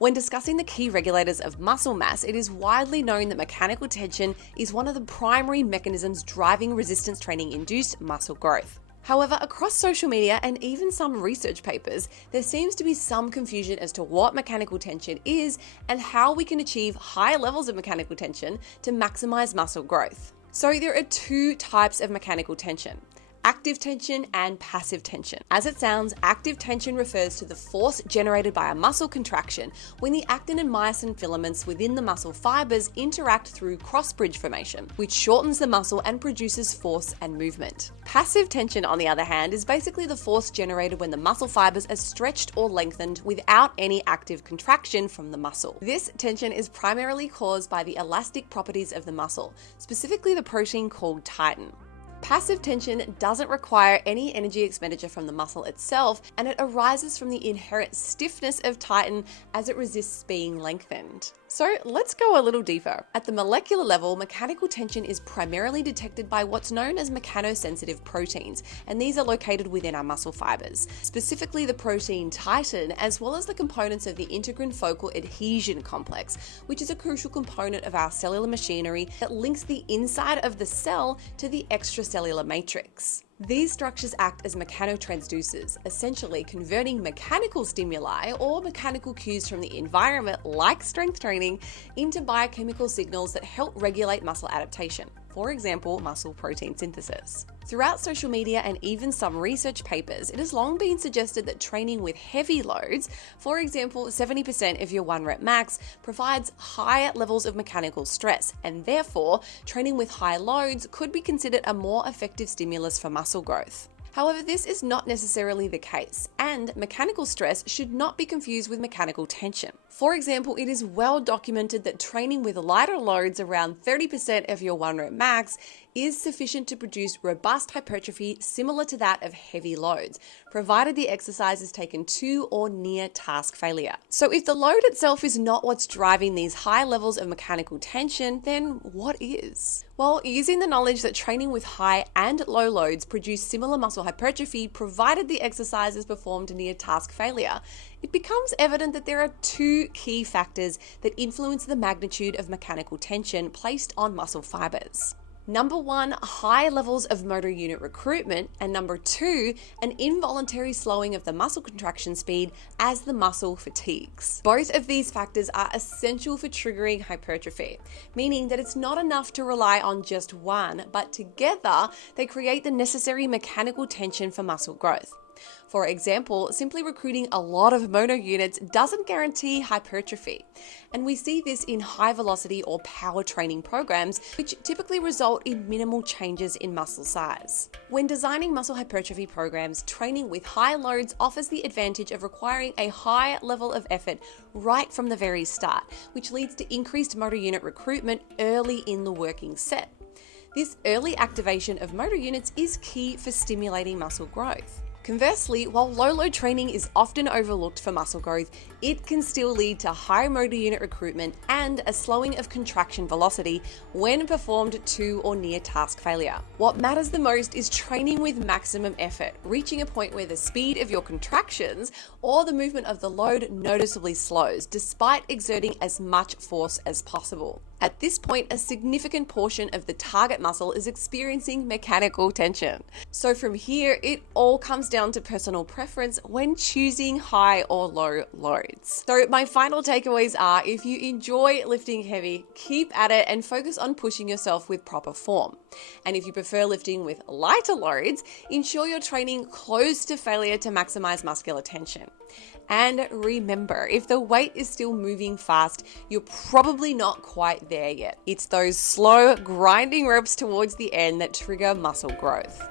When discussing the key regulators of muscle mass, it is widely known that mechanical tension is one of the primary mechanisms driving resistance training-induced muscle growth. However, across social media and even some research papers, there seems to be some confusion as to what mechanical tension is and how we can achieve high levels of mechanical tension to maximize muscle growth. So there are two types of mechanical tension: active tension and passive tension. As it sounds, active tension refers to the force generated by a muscle contraction when the actin and myosin filaments within the muscle fibers interact through cross-bridge formation, which shortens the muscle and produces force and movement. Passive tension, on the other hand, is basically the force generated when the muscle fibers are stretched or lengthened without any active contraction from the muscle. This tension is primarily caused by the elastic properties of the muscle, specifically the protein called titin. Passive tension doesn't require any energy expenditure from the muscle itself, and it arises from the inherent stiffness of titin as it resists being lengthened. So let's go a little deeper. At the molecular level, mechanical tension is primarily detected by what's known as mechanosensitive proteins, and these are located within our muscle fibers, specifically the protein titin, as well as the components of the integrin focal adhesion complex, which is a crucial component of our cellular machinery that links the inside of the cell to the extracellular matrix. These structures act as mechanotransducers, essentially converting mechanical stimuli or mechanical cues from the environment, like strength training, into biochemical signals that help regulate muscle adaptation. For example, muscle protein synthesis. Throughout social media and even some research papers, it has long been suggested that training with heavy loads, for example 70% of your 1 rep max, provides higher levels of mechanical stress, and therefore training with high loads could be considered a more effective stimulus for muscle growth. However, this is not necessarily the case, and mechanical stress should not be confused with mechanical tension. For example, it is well documented that training with lighter loads around 30% of your 1 rep max is sufficient to produce robust hypertrophy similar to that of heavy loads, provided the exercise is taken to or near task failure. So if the load itself is not what's driving these high levels of mechanical tension, then what is? Well, using the knowledge that training with high and low loads produce similar muscle hypertrophy provided the exercise is performed near task failure, it becomes evident that there are two key factors that influence the magnitude of mechanical tension placed on muscle fibers. Number one, high levels of motor unit recruitment, and number two, an involuntary slowing of the muscle contraction speed as the muscle fatigues. Both of these factors are essential for triggering hypertrophy, meaning that it's not enough to rely on just one, but together they create the necessary mechanical tension for muscle growth. For example, simply recruiting a lot of motor units doesn't guarantee hypertrophy, and we see this in high velocity or power training programs, which typically result in minimal changes in muscle size. When designing muscle hypertrophy programs, training with high loads offers the advantage of requiring a high level of effort right from the very start, which leads to increased motor unit recruitment early in the working set. This early activation of motor units is key for stimulating muscle growth. Conversely, while low load training is often overlooked for muscle growth, it can still lead to high motor unit recruitment and a slowing of contraction velocity when performed to or near task failure. What matters the most is training with maximum effort, reaching a point where the speed of your contractions or the movement of the load noticeably slows, despite exerting as much force as possible. At this point, a significant portion of the target muscle is experiencing mechanical tension. So from here, it all comes down to personal preference when choosing high or low loads. So my final takeaways are: if you enjoy lifting heavy, keep at it and focus on pushing yourself with proper form. And if you prefer lifting with lighter loads, ensure you're training close to failure to maximize muscular tension. And remember, if the weight is still moving fast, you're probably not quite there yet. It's those slow, grinding reps towards the end that trigger muscle growth.